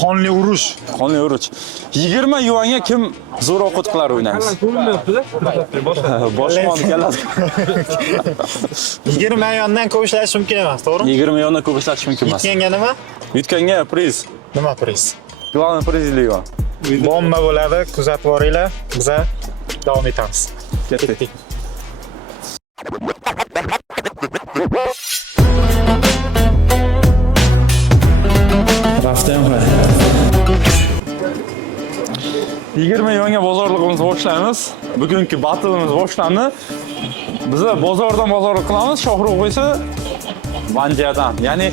Qonli urush. Qonli urush. 20 yuanga kim zo'r ovqatlar o'ynaymiz? Boshqon keladi. 20 milliondan ko'p ishlash mumkin emas, to'g'rimi? 20 milliondan ko'p ishlash mumkin emas. Yutganga nima? Yutganga priz. Nima priz? Global prizliga. Bomba bo'ladi, kuzatib boringlar. Biz davom etamiz. Ketdik. Raftam var. 20 millionga bozorligimizni boshlaymiz. Bugungi battleimiz boshlandi. Biz bozordan bozorlik qilamiz, Shohruh esa Vanjadan, ya'ni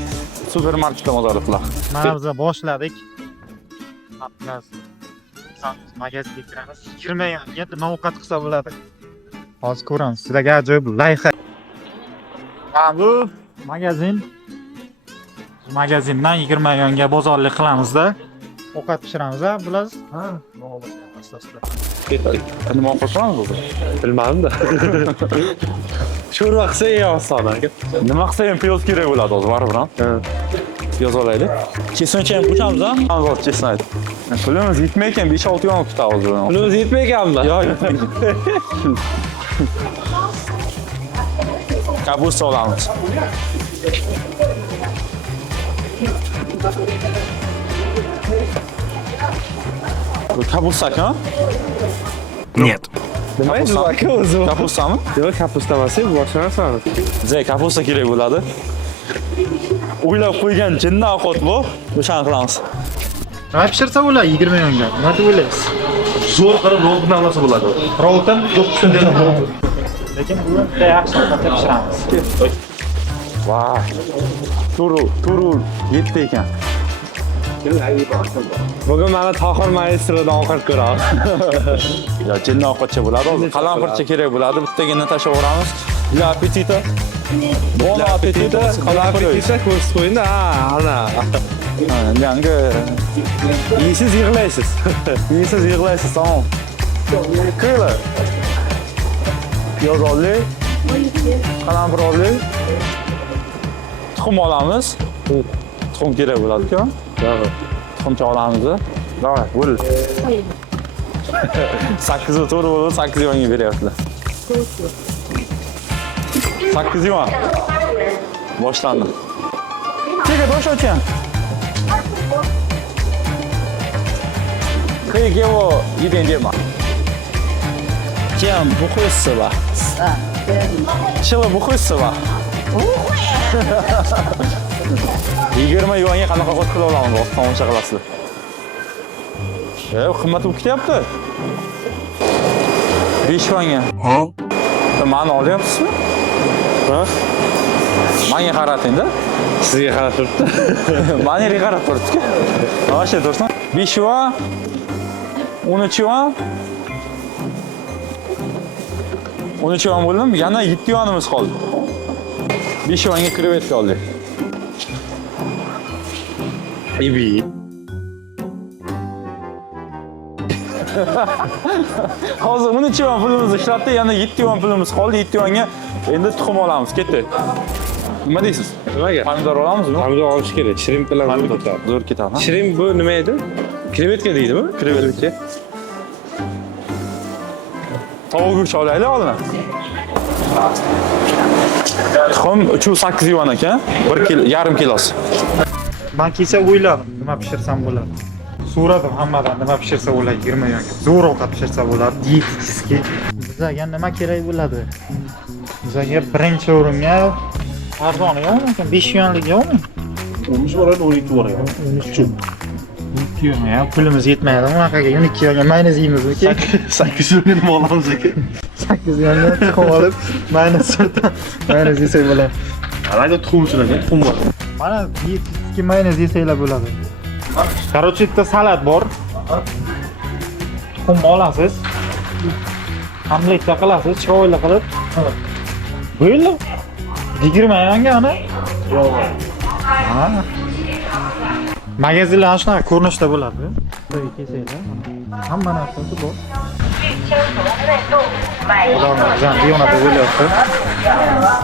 supermarketda bozorlik qilamiz. Mana biz boshladik. Magazinga kiramiz. 20 millionga nima ovqat qilsa bo'ladi? Hozir ko'ramiz. Sizlarga ajoyib layha. Mana bu magazin. Magazindan 20 millionga bozorlik qilamizda. Ovqat pishiramiz-a, bilasiz? Ha, Nima ovqat qilamiz o'zi? Bilmadim-da. Sho'rva qilsa eng oson aka. Nima qilsa ham piyoz kerak bo'ladi hozir, baribir ham. Piyoz olaylik. Kesincha ham qo'shamiz-a? Hozir chesnaydi. Pulimiz yetmay ekan 5-6 yon kutamiz buni. Pulimiz yetmayganmi? Yo'q. Kabusa olamiz. Kabusa kan? Нет. Nimaysiz aka o'zi? Kapustami? Yo'q, kapusta emas, bu boshqa narsami? Bizga kapusta kerak bo'ladi. O'ylab qo'ygan jinna ovqat bu. O'shani qilamiz. Nima pishirsa bo'ladi 20 millionga? Nima deb o'ylaysiz? Zo'r qilib rolni olsa bo'ladi. Roldan yo'qsin dedim. Lekin bu juda yaxshi ovqatlar pishiramiz. Vay. Turu yetdi ekan. Bugun mana Tohir maestrodan ovqat ko'ramiz. Ya jinna ovqatcha bo'ladi. Hozir qalampircha kerak bo'ladi. Bittagina tashlab yuboramiz. La appetito. Bon appetito. Qalampircha ko'rsatib qo'ying-da. Ana. Yangi yeysiz yig'laysiz. Yeysiz yig'laysiz, tamom. Kuyla. Piyoz oldik. Qalampir oldik. Tuxum olamiz. Tuxum kerak bo'ladi-ku. To'g'ri. Tuxumcha olamiz. Davay, bo'l. 8 to'g'ri bo'ldi, 8 yonga beryaptilar. 8 yon. Boshlandi. Chega dosh oching. Kı给我一点点嘛。这样不会死吧？吃了不会死吧？不会。20 yuanga qanaqa ovqat qila olamiz? O'z tomosha qilasizlar. Qimmat bo'lib ketyapti. 5 yuanga. Ha? Mani olyapsizmi? Ha? Menga qarating-da. Sizga qarab turibdi. Menga qarab turibdi. Mana tursin. 5 yuan. 13 yuan. 13 yuan bo'ldim. Yana 7 yuanimiz qoldi. 5 yuanga krevetka oldik. Ibi. Hozir 13 yuan pulimizni ishlatdik, yana 7 yuan pulimiz qoldi. 7 yuanga endi tuxum olamiz. Ketdik. Nima deysiz? Nimaga? Pomidor olamizmi? Pomidor olish kerak. Shrimp bilan zo'r ketadi. Zo'r ketadi. Shrimp bu nima edi? Krevetka deydimi? Krevetka. Tovuq go'shti olaylik oldin. Tuxum 308 yuan ekan. 1 kilo, yarim kilosi. Men kecha o'yladim, nima pishirsam bo'ladi. So'radim hammadan nima pishirsa bo'ladi 20 millionga. Zo'r ovqat pishirsa bo'ladi, dietetskiy. Bizga nima kerak bo'ladi? Bizga birinchi o'ringa arzon yo'qmi? 5 millionlik yo'qmi? 13 bo'ladi, 12 bo'ladi. 13. 12 million ya, pulimiz yetmaydi. Bunaqaga 12 millionga mayonez yeymizmi? 8 million nima olamiz aka? 8 millionga tuxum olib, mayonez yesak bo'ladi. Alayda tuxumchilarga tuxum bor. Mana dietetskiy mayonez yesanglar bo'ladi. Короче, bitta salat bor. Tuxum olasiz. Omletda qilasiz, chiroyli qilib. Bo'ldi. 20 millionga ana. Yo'q. Ha. Magazinlar ana shunaqa ko'rinishda bo'ladi. To'y kesanglar. Hamma narsasi bor. Odamlar bizani diyonada bo'lyapti.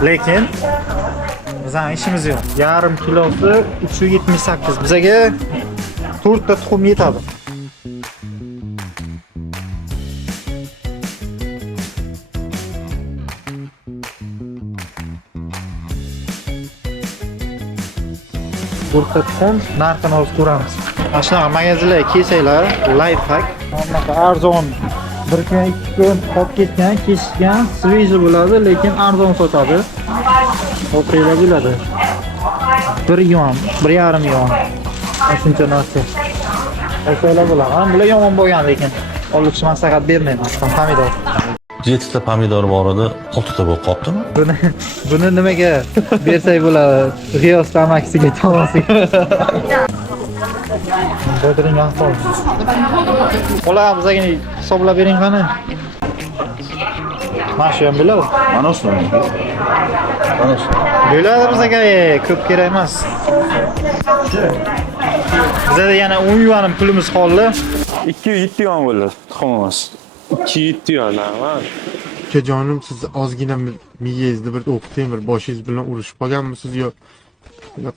Lekin bizning ishimiz yo'q. Yarim kilosi 378. Bizga to'rtta tuxum yetadi. To'rtta tuxum narxini hozir ko'ramiz. Mana shunaqa magazinlarga kelsanglar, life hack. Bunaqa arzon 1 kun 2 kun qolib ketgan, kesishgan, sveji bo'ladi, lekin arzon sotadi. O'qiylar bo'ladi. 1 yuan, 1,5 yuan. Shuncha narsa. O'qiylar bo'ladi. Bular yomon bo'lgan lekin olishni maslahat bermayman. Pomidor. 7 ta pomidor bor edi, 6 ta bo'lib qolibdimi? Buni nimaga bersak bo'ladi? G'iyos tamaksiga, tomasiga. Bodring ahvol. Qo'la bizga hisoblab bering qani. Mana shu ham bo'ladi. Mana shu. Mana shu. Bo'ladi bizga, ko'p kerak emas. Bizda yana 10 yuan pulimiz qoldi. 207 yuan bo'ldi tuxumimiz. 207 yuan. Ukajonim, siz ozgina miyangizni bir o'qiting, bir boshingiz bilan urushib qolganmisiz yo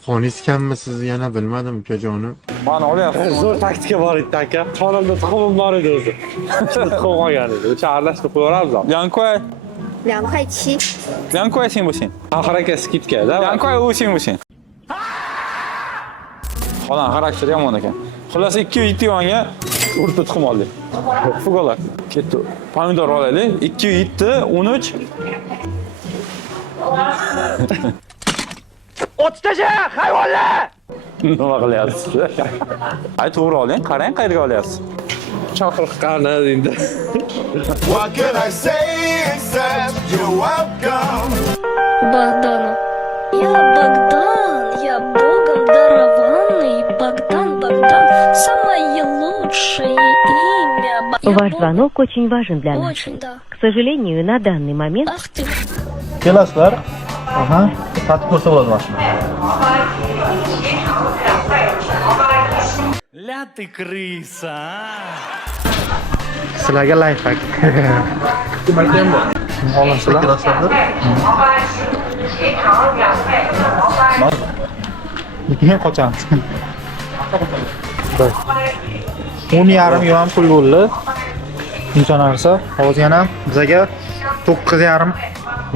qoningiz kammisiz yana bilmadim ukajonim. Mana olyapsiz. Zo'r taktika bor edi aka. Xonamda tuxumim bor edi o'zi. Tuxum qolgan edi. O'sha aralashtirib qo'yaveramiz. 2块2.7， 2块行不行？ Oxir aka skidka, da. 2块5行不行？Xo'lan xarakteri yomon ekan. Xullas 207 yuanga o'rta tuxum oldik. Fugolar. Ketdi. Pomidor olaylik. 207, 13. Nima qilyapsiz? Ay, to'g'ri oling. Qarang, qayerga olyapsiz? Chaqiriq qani endi. What can I say except you're welcome? Богдана. Я Богдан, я Богом дарованный. Богдан, Богдан, самое лучшее имя. Я Ваш Бог- звонок очень важен для нас. Очень, да. К сожалению, на данный момент Ах ты. Kelasizlar. Aha. Tatib ko'rsa bo'ladi mana shuni. Sizlarga life hack. Olasizlar. Lekin qochamiz. 10,5 yuan pul bo'ldi. Shuncha narsa. Hozir yana bizga 9,5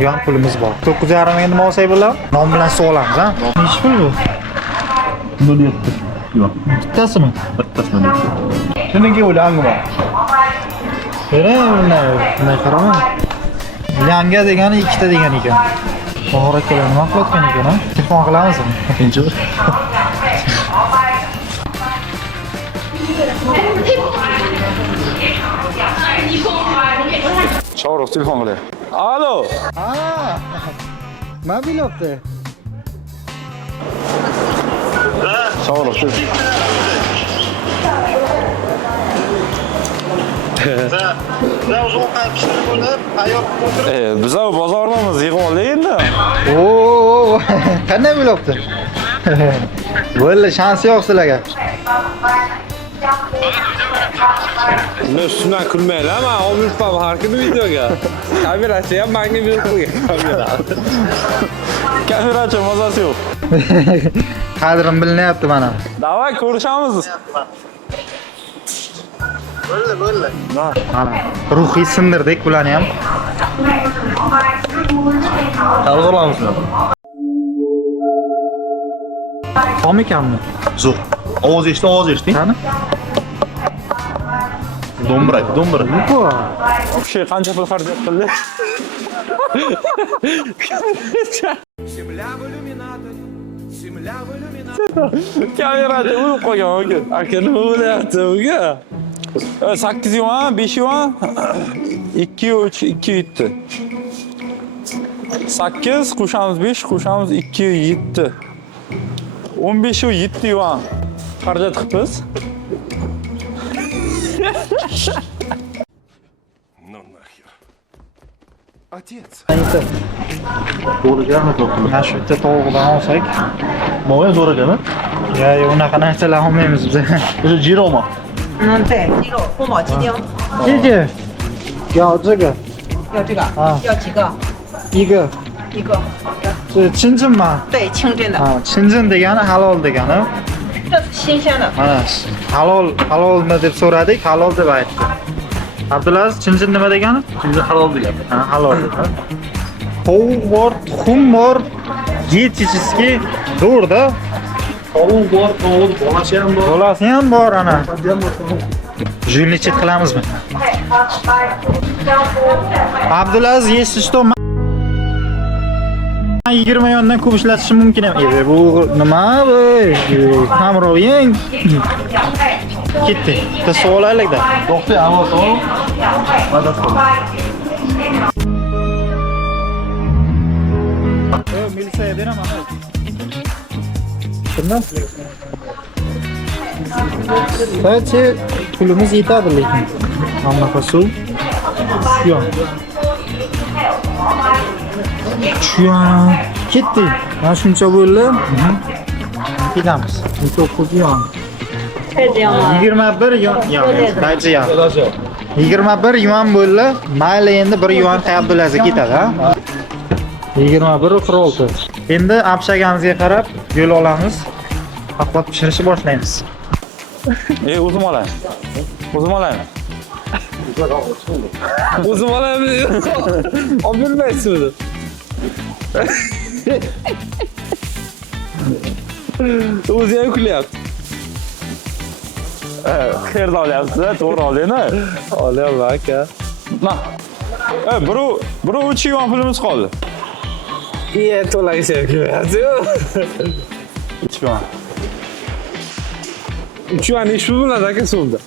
yuan pulimiz bor. 9,5 ga nima olsak bo'ladi? Non bilan suv olamiz, ha? Nechi pul bu? 07. Yo'q, Bittasimi? bittasini. Shuniki o'ylangi bor. Bunday qarama. Yanga degani 2 ta degan ekan. To'g'ri akalar nima qilayotgan ekan, ha? Telefon qilamizmi? Ikkinchi bir. Sho'roq telefon qilyapti. Alo. Ha. Mobil olibdi. Sho'roq telefon. Biz bozordamiz, yig'ib oldik endi. Oo, qanday bo'libdi? Bo'ldi, shans yo'q sizlarga. Uni ustidan kulmanglar, men olib yuribman har kuni videoga. Kamerasi ham menga berib qo'ygan kamera. Kamerachi mazasi yo'q. Qadrim bilinyapti mana. Davay ko'rishamiz. Mana ruhiy sindirdik bularni ham. Qarg'olamizmi? Xom ekanmi? Zo'r. Ovoz eshitding? Qani? Do'mbira, do'mbira. Yo'q. Bu kishi qancha pul xarajat qildi? Kamerachi o'lib qolgan aka. Aka nima bo'lyapti bunga? 8 yuan, 5 yuan, 2 3 2 7. 8 qo'shamiz 5, qo'shamiz 2 7. 15 u 7 yuan. Xarajat qilibmiz. Ну нахер. Отец. To'g'riga to'g'ri. Mana shu yerda tovuqdan olsak, Mo'min zo'r ekana. ya unaqa narsalar olmaymiz biz. O'sha jiroma. 嗯，对，鸡肉宫保鸡丁， Jeje. 要这个，要这个，啊要几个？一个，一个，是清真吗？对，清真的。清真degani halol degani. 这是新鲜的。 Mana halolmi deb so'radik, halol deb aytdi. Abdulaziz chin nima degani? Chinchi halol degan. Ha, halol dedi. Tovuq bor, tuxum bor, dietический zo'rda. Tovuq bor, tovuq bolasi ham bor. Bolasi ham bor ana. Juyilni qilamizmi? Abdulaziz yesish to 20 yondan ko'p ishlatishim mumkin emas. Bu nima bu? Hamroying. Ketdi. Bitta savol aylikda. To'xta, havo tovuq. Madad qil. Militsiyaga beraman. Shundan. Sadece pulimiz yetadi lekin. Hamma suv. Yo'q. Chuan. Ketdi. Mana shuncha bo'ldi. Ketamiz. 9 yuan. 21 yuan. Daychi ya. 21 yuan bo'ldi. Mayli endi 1 yuan Abdulaziz ketadi, ha? 21.46. Endi apshagamizga qarab yo'l olamiz. Ovqat pishirishni boshlaymiz. O'zim olaman. O'zim olaman. O'zim olaman. Olib bermaysizmi? O'zi ham kulyapti. Qayerda olyapsiz? To'g'ri oldingmi? Olyapman aka. Mana. Birov 3 yuan pulimiz qoldi. Iye, to'lagisi ham kelyapti-yu. 3 yuan. 3 yuan ish bo'ladi aka so'mda.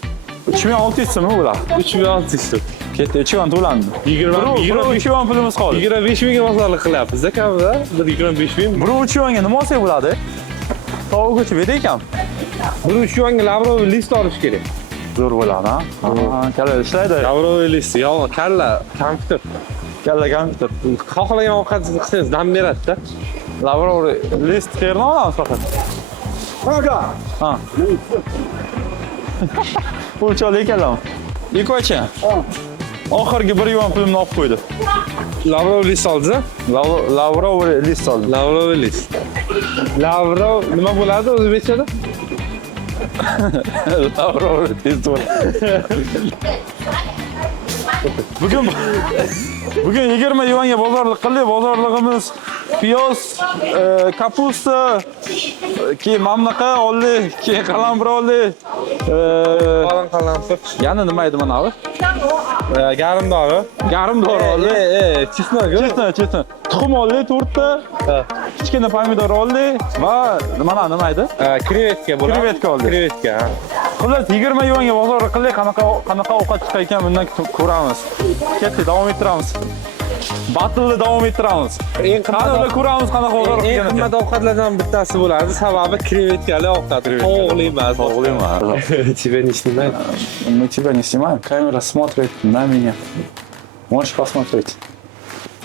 3600 so'm bular. 3600 so'm. Ketdi, 3 yuan to'landi. 2 yuan pulimiz qoldi. 25 mingga bozorlik qilyapmiz kamida. 25 ming. Birov 3 yuanga nima olsa bo'ladi? Tovuq uchib edi ekan. Buni 3 yuanga lavroviy list olish kerak. Zo'r bo'ladi, ha? Kalla ishlaydi. Lavroviy list, yo, kalla, kompyuter. Kalla kompyuter. Xohlagan ovqatingizni qilsangiz dam beradi-da. Lavroviy list qayerdan olamiz faqat? Aka. Ha. O'lchov ekanlar. Ikochi. Oxirgi 1 yuan pulimni olib qo'ydi. Lavroviy list oldi-a? Lavroviy list oldi. Lavroviy list. Lavrov nima bo'ladi o'zbekchada? Lavroviy list bo'ladi. Bugun 20 yuanga bozorlik qildik. Bozorligimiz piyoz, kapusta, keyin mamlaqa oldik, keyin qalampir oldik. Qalampir. Yana nima edi mana bu? Garimdori. Garimdori oldik. Chesnok. Chesnok. Tuxum oldik 4 ta. Kichkina pomidor oldik va nima edi? Krevetka bo'ladi. Krevetka oldik. Krevetka. Xullas 20 yuanga bozorlik qildik. Qanaqa ovqat chiqar ekan bundan ko'ramiz. Ketdik, davom ettiramiz. Battle'ni davom ettiramiz. Eng qimmat ko'ramiz qanaqa bozorlik eng qilgan ekan. qimmat ovqatlardan bittasi bo'ladi. Sababi krevetkali ovqat. Tovuqli emas. Tovuqli emas. Тебя не снимает? Мы тебя не снимаем. Камера смотрит на меня. Можешь посмотреть.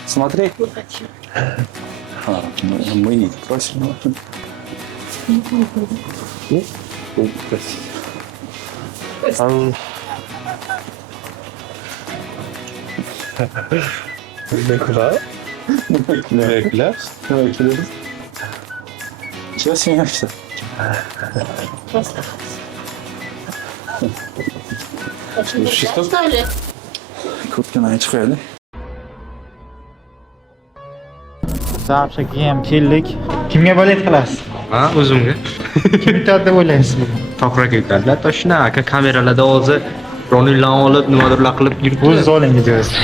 Смотри. Мы не просим. Ne kula? Чего смеешься? Kurtkani aytib qo'yadi. Zapshaki ham keldik. Kimga bolet qilasiz? Ha, o'zimga. Kim yutadi deb o'ylaysiz bugun? Tokrak yutadilar. Shunaqa kameralarda hozir ronillarni olib, nimadirlar qilib yuribdi. O'z oling videosi.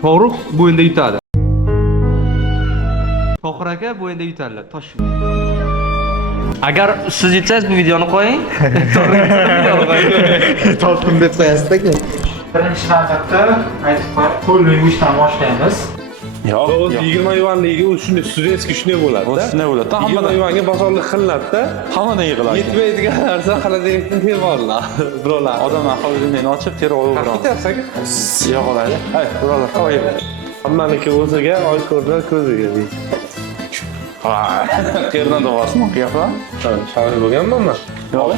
Shohrux bu endi yutadi. Tohir aka bu endi yutadilar. Tosh. Agar siz yutsangiz bu videoni qo'ying. Tolqin deb qo'yasiz-da. Birinchi navbatda aytib qo'yib, qo'lni yuvishdan boshlaymiz. Yo'q, 20 yuvanligi u shunday sudetskiy shunday bo'ladi-da. Shunday bo'ladi. 20 yuvanga bozorlik qilinadi-da. Hammadan yig'iladi. Yetmaydigan narsa xaladelikdan terib oladi. Birovlar. Odamlar xolidini ochib terib olaveradi. Ketyapsiz aka? Yo'q oladi. Hay, birovlar qo'y. Hammaniki o'ziga, oy ko'rdan ko'ziga deydi. Qayerdan topasizmi? Qiyoflar? Shahar bo'lganman men. Yo'q.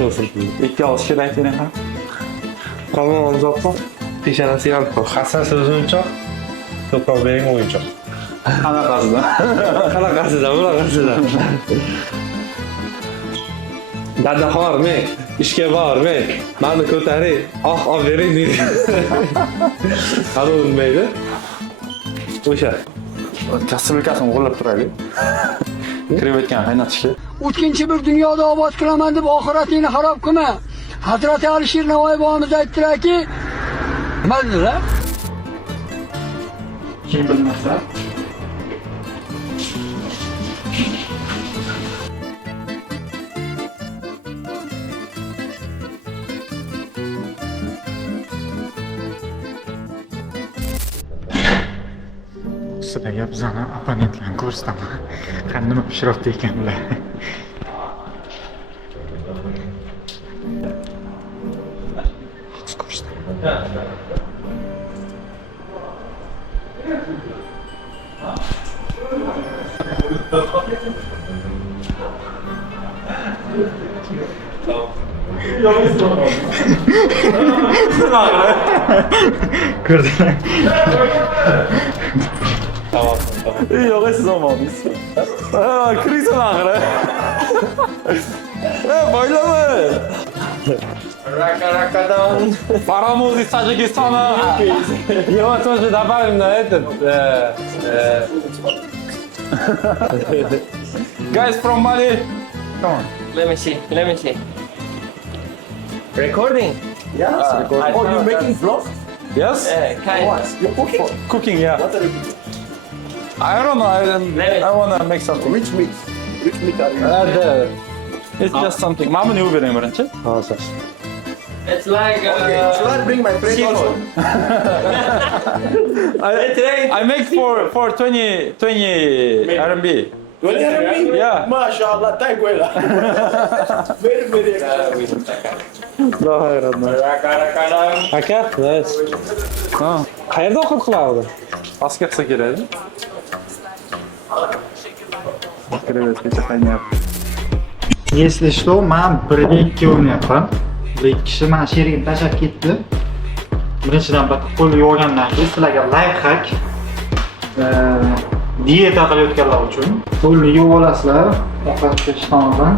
2 oz kerak degan ham. Qolgan omzoqqa peshonasiga olib qo'y. Hassasi o'zimchoq, ko'proq bering o'yinchoq. Qanaqasidan? Qanaqasidan, bunaqasidan. Dada hormang, ishga bormang, meni ko'taring, olib bering deydi. Hali o'lmaydi. O'sha. Kassoblikasini qo'llab turaylik. Krevetkan qaynatishga. O'tkinchi bir dunyoda obod qilaman deb oxiratingni xarob qilma. Hazrati Alisher Navoiy bobomiz aytdilarki, nima dedilar? Kim bilmasa. Sizlarga bizani opponentlarni ko'rsataman. Qanday nima pishiryapti ekan ular. Ko'rdilar. Yo'q, siz olmadingiz. Ha, kirsin axir. Boylama. Raka-rakadan. Паровоз из Таджикистана. Его тоже добавим на этот. Guys from Mali. Come on. Let me see. Recording? Oh, you making vlogs? Yes. Kind. You cooking, yeah. I don't know. I wanna make something. Which meat? Are you? It's just something. Mama ne vereyim birinchi? Hozir. It's like Shall I bring my plate also? I make for 20 RMB. 20 RMB? Yeah. MashaAllah, thank you. Very, very expensive. Aka, nice. Ha, Qayerda o'qib qilardi? pastga qilsa kerak. Krevetgacha qaynayapti. Если что, men 1-2 o'ynayapman. Bir kishi mana shu yerga tashlab ketdi. Birinchidan bitta qo'lni yuvgandan keyin sizlarga life hack. Dieta qilayotganlar uchun qo'lni yuvib olasizlar, ovqat peshtonadan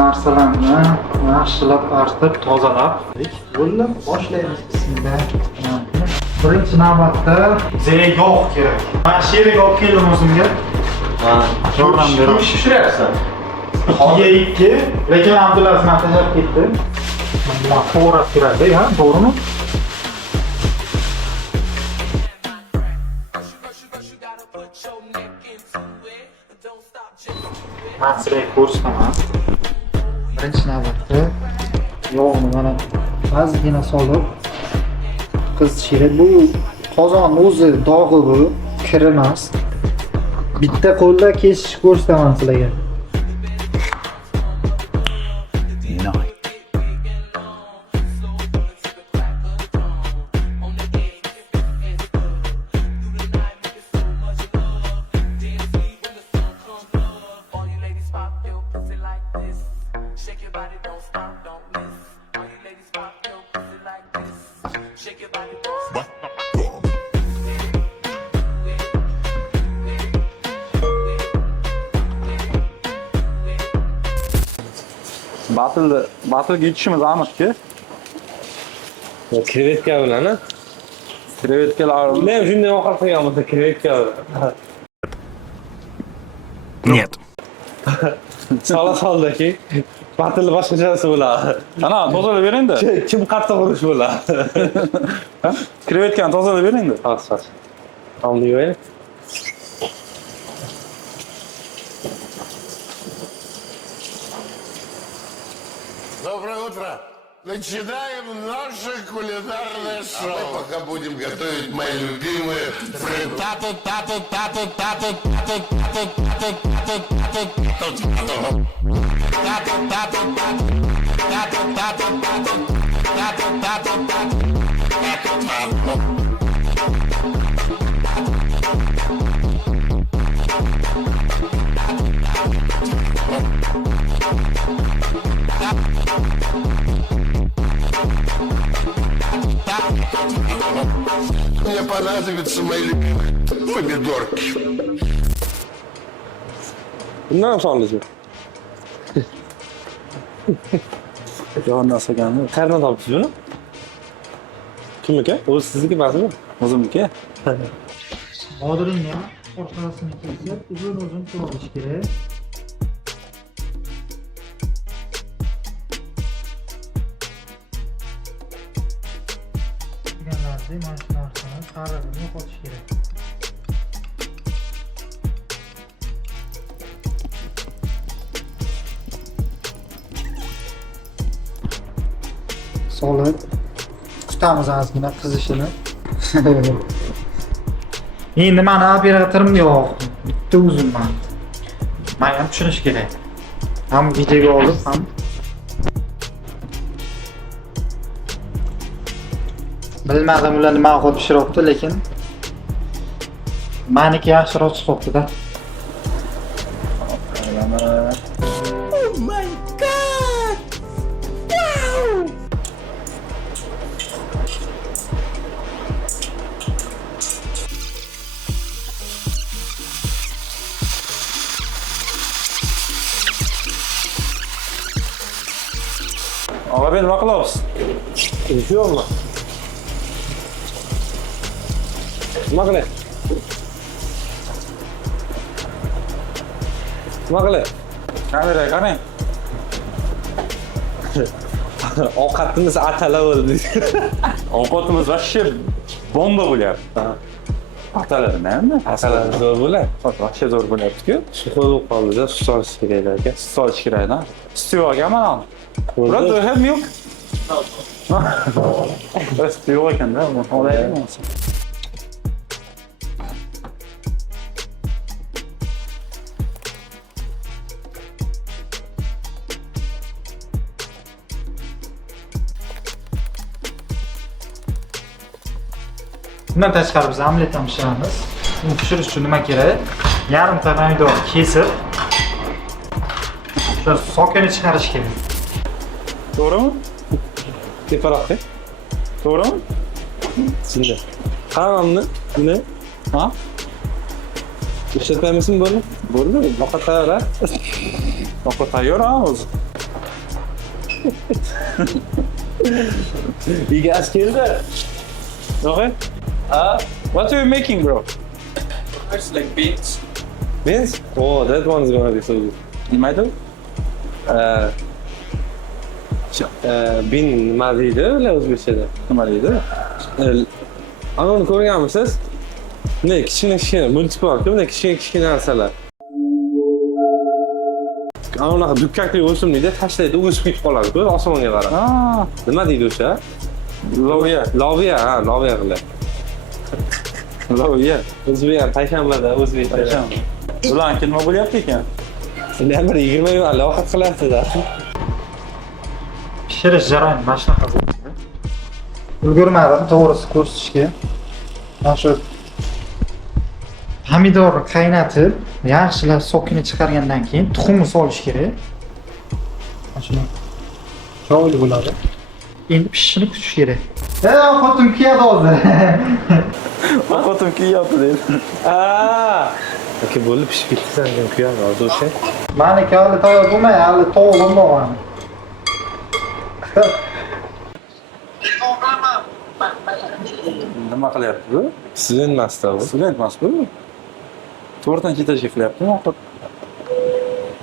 narsalarni yaxshilab artib, tozalab. Bo'ldi, boshlaymiz. Bismillah. Birinchi navbatda bizga yog' kerak. Mana shu yerga olib keldim o'zimga. Yordam beraman. Shishiryapsan. 2, lekin Abdulaziz meni tashlab ketdi. Bundan to'g'ri turadi, ha, to'g'rimi? Men sizlarga ko'rsataman. Birinchi navbatda yog'ni mana ozgina solib qizish kerak. Bu qozon o'zi dog'i bu, kir emas. Bitta qo'lda kesish ko'rsataman sizlarga. Batılga yetishimiz aniqki. Krevetka bilan, ha? Krevetkalar. Men shunday ovqat qilgan bo'lsa krevetka bilan. Нет. Soldaki, batilni boshqachasi bo'ladi. Ana, tozalab bering-da. Kim qattiq urish bo'ladi? Krevetkani tozalab bering-da. Hozir. Hamdi yo'q. Доброе утро. Начинаем наше кулинарное шоу. Мы пока будем готовить мои любимые фриттату тату тату тату тату тату тату тату Мне понадобятся мои любимые помидорки. Bundan ham soldi. Yo'q narsa ekanmi? Qayerdan topdingiz buni? Kimniki? O'zi sizniki emasmi? O'zimniki. Bodirning ham orqasini kesib, uzun to'g'rish kerak. Deganlarni mana shu narsani qarig'ini yo'qotish kerak. Solib kutamiz ozgina qizishini. Endi mani operatorim yo'q. Bitta o'zimman. Men ham tushunish kerak. Ham videoga olib, ham bilmadim ular nima qilib pishiryapti, lekin meniki yaxshiroq chiqyapti-da. Og'abey nima qilyapsiz? Yo'qmi? Nima qilay? Nima qilay? Kamera qarang. Ovqatimiz atala bo'ldi. Ovqatimiz вообще bomba bo'lyapti. Atalar nima? Atala zo'r bo'ladi. Вообще zo'r bo'lyapti-ku. Suxoy bo'lib qoldi-da, sut solish kerak aka. Sut solish kerak-da. Sut yo'q ekan. Bro, do you have milk? No. Sut yo'q ekan-da, olaylikmi? Bundan tashqari biz omlet ham pishiramiz. Uni pishirish uchun nima kerak? Yarimta pomidor kesib, shu sokini chiqarish kerak. To'g'rimi? Teparoqda. To'g'rimi? Shunda. Qaramamni, buni. Ha? Ishlatmaymizmi buni? Bo'ldi. Ovqat tayyor. Ovqat tayyor o'zi. Bigas keldi. Okay. What are you making, bro? It's like beans. Beans? Oh, that one's gonna be so good. Nima edi? Bin nima deydi ular o'zbekchada? Nima deydi? Anavini ko'rganmisiz? Bunday kichkina multik bor-ku, bunday kichkina narsalar. Anaqa dukkakli o'simlikda tashlaydi, o'sib ketib qoladi-ku, osmonga qarab. Nima deydi o'sha? Loviya. Loviya, ha, loviya qiladi. Loviya. O'zbek payshanbada, o'zbekcha. Ularniki nima bo'lyapti ekan? Ular bir 20 yil ovqat qilyapti-da. Pishirish jarayoni mana shunaqa bo'ldi. Ulgurmadim to'g'risi ko'rsatishga. Mana shu pomidorni qaynatib, yaxshilab sokini chiqargandan keyin tuxumni solish kerak. Mana shuni joyli bo'ladi. Endi pishishini kutish kerak. Ovqatim kuyadi hozir. Ovqatim kuyapti dedi. Aka bo'lib pishib ketdi, senga kuyadi hozir o'sha. Meniki hali tayyor bo'lmaydi, hali to'g'ri bo'lmagan. Nima qilyapti bu? Student emasda bu. Student emas bu. To'g'ridan ketishga qilyaptimi ovqat?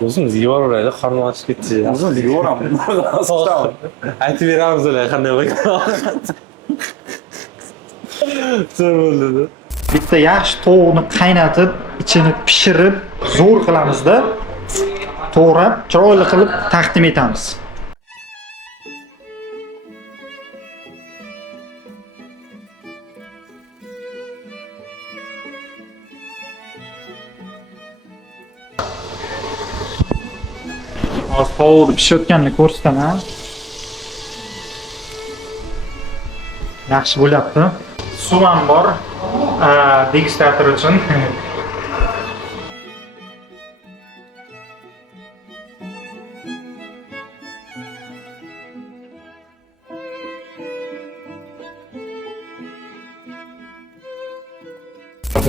O'zimiz yevoraylik, qarnim ochib ketdi. O'zimiz yevoramiz. Aytib beramiz ular qanday bo'lgan. Zo'r bo'ldi-da. Bitta yaxshi tovuqni qaynatib, ichini pishirib, zo'r qilamizda, to'g'rab, chiroyli qilib taqdim etamiz. Hozir tovuqni pishayotganini ko'rsataman. Yaxshi bo'lyapti. Suv ham bor. Degustator uchun.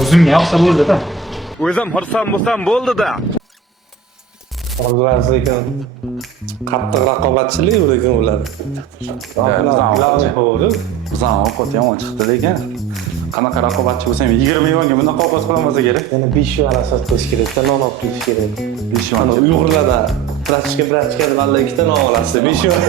O'zimga yoqsa bo'ldi-da. O'zim xursand bo'lsam bo'ldi-da. Oldirasiz ekan. Qattiq raqobatchilik lekin ular. Bizdan ovqat yomon chiqdi lekin. Qanaqa raqobatchi bo'lsa ham 20 yevanga bunaqa ovqat qilinmasa kerak. Yana 5 yuan asad qilish kerak, non olib kelish kerak. 5 yuan. Ana Uyg'urlarda brachka deb alla ikkita non olasiz, 5 yuan.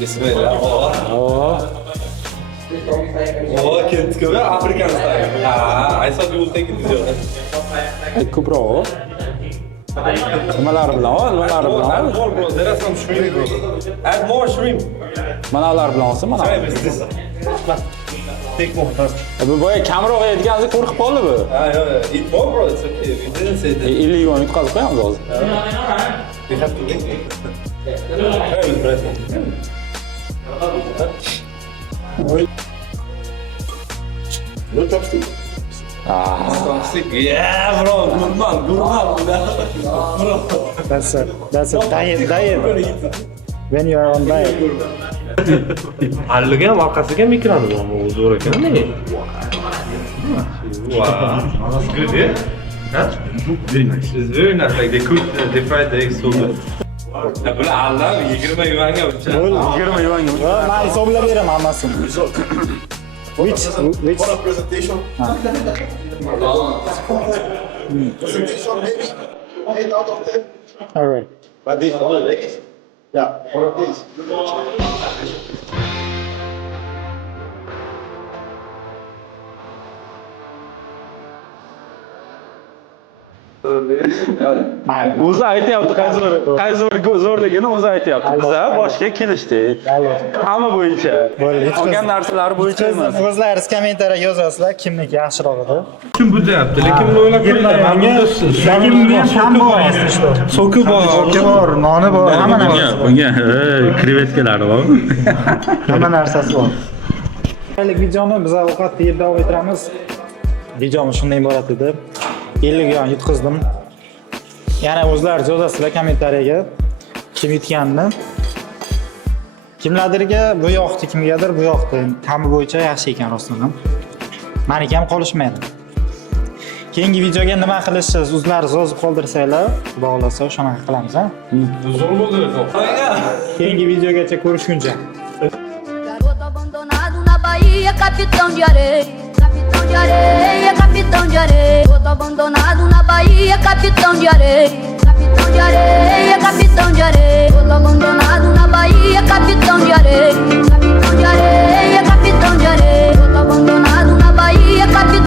Bismillah. Oh, kids go African style. I thought you would take it this way. Kubro. Nimalar bilan? Add more, bro. There are some shrimp, bro. Add more shrimp. Manalar bilan olsa mana. Take more first. Bu boya kamroq yeydigansiz qo'rqib qoldi bu. Eat more, bro. It's okay. We didn't say that. 50 yuan yutqazib qo'yamiz hozir. We have to wait. Try with bread. No chopstick. Chopstick. Yeah, bro. Gurman. Bro. That's a diet. When you are on diet. Alliga ham orqasiga mikroni bormi? U zo'r ekan-da. Wow. That's good, yeah? Huh? Very nice. It's very nice. Like they fried the eggs so good. Bular allan 20 yuvanga buncha. 20 yuanga. Men hisoblab beraman hammasini. Which presentation? Presentation maybe 8 out of 10. all right. But this all the eggs? Yeah, for this. O'zi aytyapti qaysi zo'rligini o'zi aytyapti. Biza boshga kelishdik. Hamma bo'yicha. Olgan narsalari bo'yicha emas. O'zlaringiz kommentariyaga yozasizlar kimniki yaxshiroq edi. Kim bu deyapti, lekin buni o'ylab ko'ringlar. Lekin bunga ham bor esda. So'ki bor, noni bor, hamma narsasi bor. Bunga krevetkalar bor. Hamma narsasi bor. Hali videoni biz ovqatni yeb davom ettiramiz. Videomiz shundan iborat edi. 50 yuan yutqizdim. Yana o'zlaringiz yozasizlar kommentariyaga kim yutganini. Kimlardirga bu yoqdi, kimgadir bu yoqdi. Ta'mi bo'yicha yaxshi ekan rostdan ham. Meniki ham qolishmaydi. Keyingi videoga nima qilishsiz, o'zlaringiz yozib qoldirsanglar, xudo xolasa shunaqa qilamiz, ha? Zo'r bo'ldi. Keyingi videogacha ko'rishguncha. Garoto abandonado na Bahia, capitão de areia. Capitão de areia, capitão de areia. Garoto abandonado na Bahia, capitão de areia. Capitão de areia, capitão de areia.